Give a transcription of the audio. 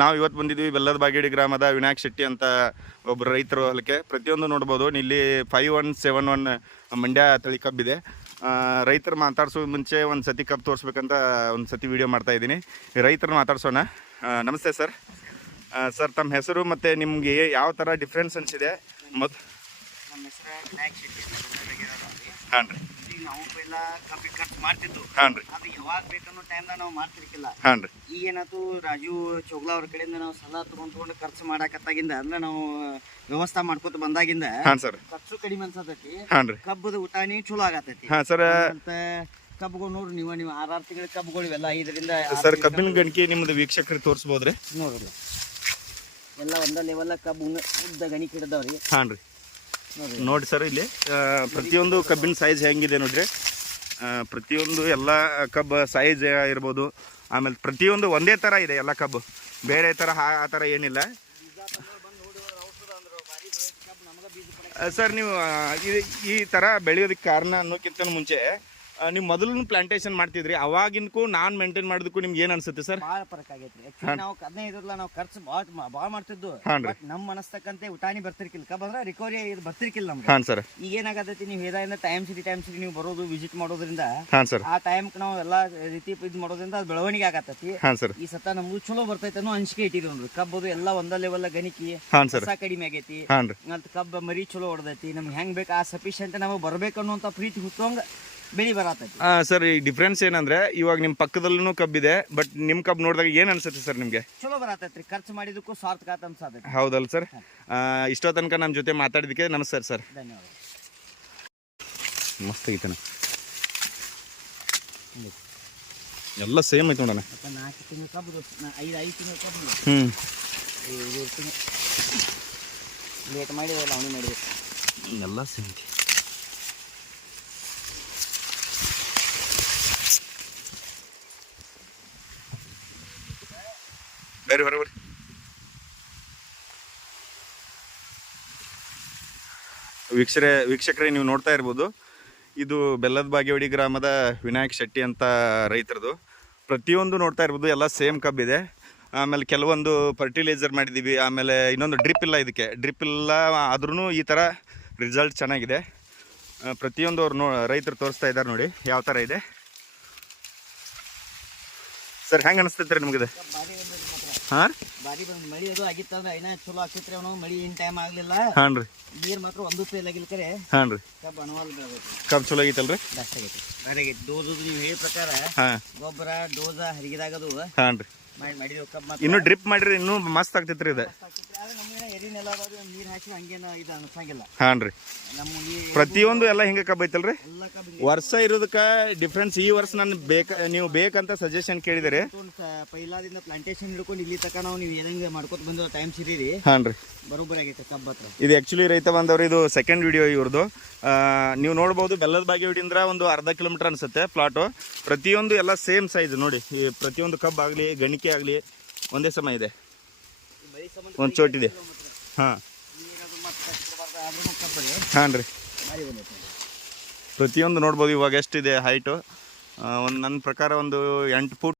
ನಾವು ಇವತ್ತು ಬಂದಿದ್ವಿ ಬೆಲ್ಲದ ಬಾಗೇಡಿ ಗ್ರಾಮದ ವಿನಾಯಕ್ ಶೆಟ್ಟಿ ಅಂತ ಒಬ್ಬರು ರೈತರು ಹೊಲಕ್ಕೆ. ಪ್ರತಿಯೊಂದು ನೋಡ್ಬೋದು, ಇಲ್ಲಿ 5171 ಮಂಡ್ಯ ತಳಿ ಕಬ್ಬಿದೆ. ರೈತರು ಮಾತಾಡ್ಸೋ ಮುಂಚೆ ಒಂದು ಸತಿ ಕಬ್ಬು ತೋರಿಸ್ಬೇಕಂತ ಒಂದು ಸತಿ ವಿಡಿಯೋ ಮಾಡ್ತಾ ಇದ್ದೀನಿ. ರೈತರು ಮಾತಾಡ್ಸೋಣ. ನಮಸ್ತೆ ಸರ್. ಸರ್, ತಮ್ಮ ಹೆಸರು ಮತ್ತು ನಿಮಗೆ ಯಾವ ಥರ ಡಿಫ್ರೆನ್ಸ್ ಅನಿಸಿದೆ? ನಮ್ಮ ಹೆಸರು ವಿನಾಯಕ್ ಶೆಟ್ಟಿ. ಹಾಂ ರೀ. ನಾವು ಪೈಲ ಕಬ್ಬಿಗೆ ಖರ್ಚು ಮಾಡ್ತಿದ್ದು. ಹಾಂ ರೀ. ಅದು ಯಾವಾಗ ಬೇಕನ್ನೋ ಟೈಮ್ದಾಗ ನಾವು ಮಾಡ್ತಿರ್ಕಿಲ್ಲ. ಹಾಂ ರೀ. ಈಗ ಏನಾಯ್ತು, ರಾಜು ಚೋಗ್ಲಾ ಅವ್ರ ಕಡೆಯಿಂದ ನಾವು ಸಲ ತೊಗೊಂಡು ಖರ್ಚು ಮಾಡಾಕತ್ತಾಗಿಂದ, ಅಂದ್ರೆ ನಾವು ವ್ಯವಸ್ಥೆ ಮಾಡ್ಕೊತ ಬಂದಾಗಿಂದ ಹಾಂ ಸರ್ ಖರ್ಚು ಕಡಿಮೆ ಅನ್ಸತೈತಿ. ಹಾಂ ರೀ. ಕಬ್ಬದ ಊಟನೇ ಚಲೋ ಆಗತೈತಿ. ಹಾಂ ಸರ್. ಅಂತ ಕಬ್ಬುಗಳು ನೋಡ್ರಿ, ನೀವು 6 ತಿಂಗಳ ಕಬ್ಬುಗಳು ಇವೆಲ್ಲ. 5ರಿಂದ ಸರ್, ಕಬ್ಬಿನ ಗಣಿಕೆ ನಿಮ್ದು ವೀಕ್ಷಕರಿಗೆ ತೋರಿಸ್ಬೋದ್ರಿ? ನೋಡ್ರಿ, ಎಲ್ಲ ಒಂದ ಲೆವೆಲ್ ಕಬ್ಬು ಉದ್ದ ಗಣಿಕೆ ಹಿಡ್ದಾವ್ರಿ. ಹಾಂ ರೀ. ನೋಡಿ ಸರ್, ಇಲ್ಲಿ ಪ್ರತಿಯೊಂದು ಕಬ್ಬಿನ ಸೈಜ್ ಹೆಂಗಿದೆ ನೋಡ್ರಿ. ಪ್ರತಿಯೊಂದು ಎಲ್ಲ ಕಬ್ಬು ಸೈಜ್ ಇರ್ಬೋದು. ಆಮೇಲೆ ಪ್ರತಿಯೊಂದು ಒಂದೇ ಥರ ಇದೆ ಎಲ್ಲ ಕಬ್ಬು, ಬೇರೆ ಥರ ಆ ಥರ ಏನಿಲ್ಲ. ಸರ್, ನೀವು ಈ ಥರ ಬೆಳೆಯೋದಕ್ಕೆ ಕಾರಣ ಅನ್ನೋಕ್ಕಿಂತ ಮುಂಚೆ ನೀವು ಮೊದಲು ಪ್ಲಾಂಟೇಶನ್ ಮಾಡ್ತಿದ್ರಿ, ಅವಾಗಿನಕ್ಕೂ ನಾನು ಮೇಂಟೈನ್ ಮಾಡೋದಕ್ಕೂ ನಿಮ್ಗೆ ಏನು ಅನ್ಸುತ್ತೆ ಸರ್? ಭಾಳ ಫರಕ್ ಆಗೈತ್ರಿ. ನಾವು 15 ನಾವು ಖರ್ಚು ಭಾಳ ಮಾಡ್ತಿದ್ದು. ನಮ್ಮ ಮನಸ್ತಕ್ಕಂತೆ ಊಟಾನಿ ಬರ್ತಿರ್ಕಿಲ್ಲ. ಕಬ್ಬ ಅಂದ್ರೆ ರಿಕವರಿ ಇದು ಬರ್ತಿರ್ಕಿಲ್ಲ ನಮ್ಗೆ. ಹಾಂ ಸರ್. ಈಗ ಏನಾಗತೈತಿ, ನೀವು ಹೇದಾಯಿಂದ ಟೈಮ್ ಸಿಟಿ ನೀವು ಬರೋದು, ವಿಸಿಟ್ ಮಾಡೋದ್ರಿಂದ ಹಾಂ ಸರ್, ಆ ಟೈಮ್ಗೆ ನಾವು ಎಲ್ಲ ರೀತಿ ಇದು ಮಾಡೋದ್ರಿಂದ ಅದು ಬೆಳವಣಿಗೆ ಆಗತ್ತೈತಿ. ಹಾಂ ಸರ್. ಈ ಸತ ನಮ್ದು ಚಲೋ ಬರ್ತೈತೆ ಅನ್ನೋ ಅನಿಸಿಕೆ ಇಟ್ಟಿದ್ವಿ ನೋಡ್ರಿ. ಕಬ್ಬದು ಎಲ್ಲ ಒಂದ ಲೆವೆಲ್ ಗಣಿಕಿ, ಕಸ ಕಡಿಮೆ ಆಗೈತಿ. ಅಂತ ಕಬ್ಬ ಮರಿ ಚಲೋ ಹೊಡೆದೈತಿ. ನಮ್ಗೆ ಹೆಂಗ್ ಬೇಕು ಆ ಸಫಿಶಿಯಂಟ್ ನಮಗೆ ಬರ್ಬೇಕು ಅನ್ನೋಂಥ ಪ್ರೀತಿ ಹುಟ್ಟೋಂಗ ಬೆಳಿ ಬರತೈತಿ. ಸರ್, ಈ ಡಿಫ್ರೆನ್ಸ್ ಏನಂದ್ರೆ, ಇವಾಗ ನಿಮ್ಮ ಪಕ್ಕದಲ್ಲೂ ಕಬ್ಬಿದೆ, ಬಟ್ ನಿಮ್ಮ ಕಬ್ಬು ನೋಡಿದಾಗ ಏನು ಅನ್ಸುತ್ತೆ ಸರ್ ನಿಮಗೆ? ಚಲೋ ಬರತೈತ್ರಿ. ಖರ್ಚು ಮಾಡಿದಕ್ಕೂ ಸಾರ್ಥಕ ಅನ್ಸತೈತಿ. ಹೌದಲ್ಲ ಸರ್? ಇಷ್ಟೋ ತನಕ ನಮ್ಮ ಜೊತೆ ಮಾತಾಡಿದಕ್ಕೆ ನಮಸ್ಕಾರ ಸರ್. ಧನ್ಯವಾದ. ಮಸ್ತ್ ಐತನ, ಎಲ್ಲ ಸೇಮ್ ಐತೆ ನೋಡೋಣ. 4 ತಿಂಗಳ ಕಬ್ಬು, 5 ತಿಂಗಳ ಕಬ್ಬು. ಲೇಟ್ ಮಾಡಿದವಲ್ಲ, ಅವನು ಮಾಡಿದೆ. ಎಲ್ಲ ಸೇಮ್ ಐತಿ. ಬೇರೆ ಬರೋಬರಿ. ವೀಕ್ಷಕರೇ, ನೀವು ನೋಡ್ತಾ ಇರ್ಬೋದು, ಇದು ಬೆಲ್ಲದ ಬಾಗೇವಾಡಿ ಗ್ರಾಮದ ವಿನಾಯಕ್ ಶೆಟ್ಟಿ ಅಂತ ರೈತರದು. ಪ್ರತಿಯೊಂದು ನೋಡ್ತಾ ಇರ್ಬೋದು, ಎಲ್ಲ ಸೇಮ್ ಕಬ್ಬಿದೆ. ಆಮೇಲೆ ಕೆಲವೊಂದು ಫರ್ಟಿಲೈಸರ್ ಮಾಡಿದ್ದೀವಿ. ಆಮೇಲೆ ಇನ್ನೊಂದು ಡ್ರಿಪ್ ಇಲ್ಲ, ಇದಕ್ಕೆ ಡ್ರಿಪ್ ಇಲ್ಲ ಆದ್ರೂ ಈ ಥರ ರಿಸಲ್ಟ್ ಚೆನ್ನಾಗಿದೆ. ಪ್ರತಿಯೊಂದು ಅವ್ರು ರೈತರು ತೋರಿಸ್ತಾ ಇದ್ದಾರೆ ನೋಡಿ ಯಾವ ಥರ ಇದೆ. ಸರ್, ಹೆಂಗೆ ಅನಿಸ್ತೈತೆ ರೀ ನಿಮಗಿದೆ? ಹಾಂ, ಬಾರಿ ಮಳಿ ಅದು ಆಗಿತ್ತಂದ್ರೆ ಐನ ಚಲೋ ಆಗ್ತೈತ್ರಿ. ಅವನು ಮಳಿ ಇನ್ ಟೈಮ್ ಆಗ್ಲಿಲ್ಲ. ಹಾಂ ರೀ. ನೀರು ಮಾತ್ರ ಒಂದು ಫೇಲ್ ಆಗಿಲ್ಲ ಕರೆ. ಹಾಂ ರೀ. ಕಬ್ಬು ಅಣವಾಲ್ ಬೆಳಬೇಕು. ಕಬ್ಬು ಚಲೋ ಆಗೈತಲ್ರಿ? ಬೆಸ್ಟ್ ಆಗೈತಿ, ಬಾರಿ ಆಗೈತಿ. ಡೋಸು ನೀವು ಹೇಳಿದ ಪ್ರಕಾರ ಗೊಬ್ಬರ ಡೋಸ ಹರಿಗಿದಾಗದು. ಹಾಂ ರೀ. ಮಾಡಿದೆವು ಕಬ್ಬು. ಇನ್ನೂ ಡ್ರಿಪ್ ಮಾಡಿರಿ ಇನ್ನೂ ಮಸ್ತ್ ಆಗ್ತೈತ್ರಿ ಇದು. ಆದ್ರೆ ನಮ್ಗೆ ಎರಿನೆಲ್ಲ ಅದಾವ, ನೀರು ಹಾಕಿ ಹಂಗೇನ ಇದು ಅನ್ಸಂಗಿಲ್ಲ. ಹಾಂ ರೀ. ನಮ್ಮ ಪ್ರತಿಯೊಂದು ಎಲ್ಲ ಹಿಂಗೆ ಕಬ್ಬು ಐತಲ್ರಿ? ಎಲ್ಲ ಕಬ್ಬು ವರ್ಷ ಇರೋದಕ್ಕೆ ಡಿಫ್ರೆನ್ಸ್. ಈ ವರ್ಷ ನಾನು ನೀವು ಬೇಕಂತ ಸಜೆಷನ್ ಕೇಳಿದರೆ ಪೈಲಾದಿಂದ ಪ್ಲಾಂಟೇಶನ್ ಹಿಡ್ಕೊಂಡು ಇಲ್ಲಿ ತನಕ ನಾವು ನೀವು ಏನಂಗೆ ಮಾಡ್ಕೊತ ಬಂದ ಟೈಮ್ ಸಿರಿರಿ. ಹಾಂ ರೀ. ಬರೋಬ್ಬರಿ ಆಗೈತೆ ಕಬ್ಬು ಹತ್ರ. ಇದು ಆ್ಯಕ್ಚುಲಿ ರೈತ ಬಂದವರು, ಇದು ಸೆಕೆಂಡ್ ವಿಡಿಯೋ ಇವ್ರದ್ದು. ನೀವು ನೋಡ್ಬೋದು, ಬೆಲ್ಲದ ಬಾಗೇವಾಡಿಯಿಂದ ಒಂದು ಅರ್ಧ ಕಿಲೋಮೀಟರ್ ಅನಿಸುತ್ತೆ ಪ್ಲಾಟು. ಪ್ರತಿಯೊಂದು ಎಲ್ಲ ಸೇಮ್ ಸೈಜ್ ನೋಡಿ. ಈ ಪ್ರತಿಯೊಂದು ಕಬ್ಬು ಆಗಲಿ ಗಣಿಕೆ ಆಗಲಿ ಒಂದೇ ಸಮ ಇದೆ, ಒಂದು ಚೋಟಿದೆ. ಹಾಂ ಹಾಂ ರೀ. ಪ್ರತಿಯೊಂದು ನೋಡ್ಬೋದು. ಇವಾಗ ಎಷ್ಟಿದೆ ಹೈಟು? ನನ್ನ ಪ್ರಕಾರ ಒಂದು 8 ಫೂಟ್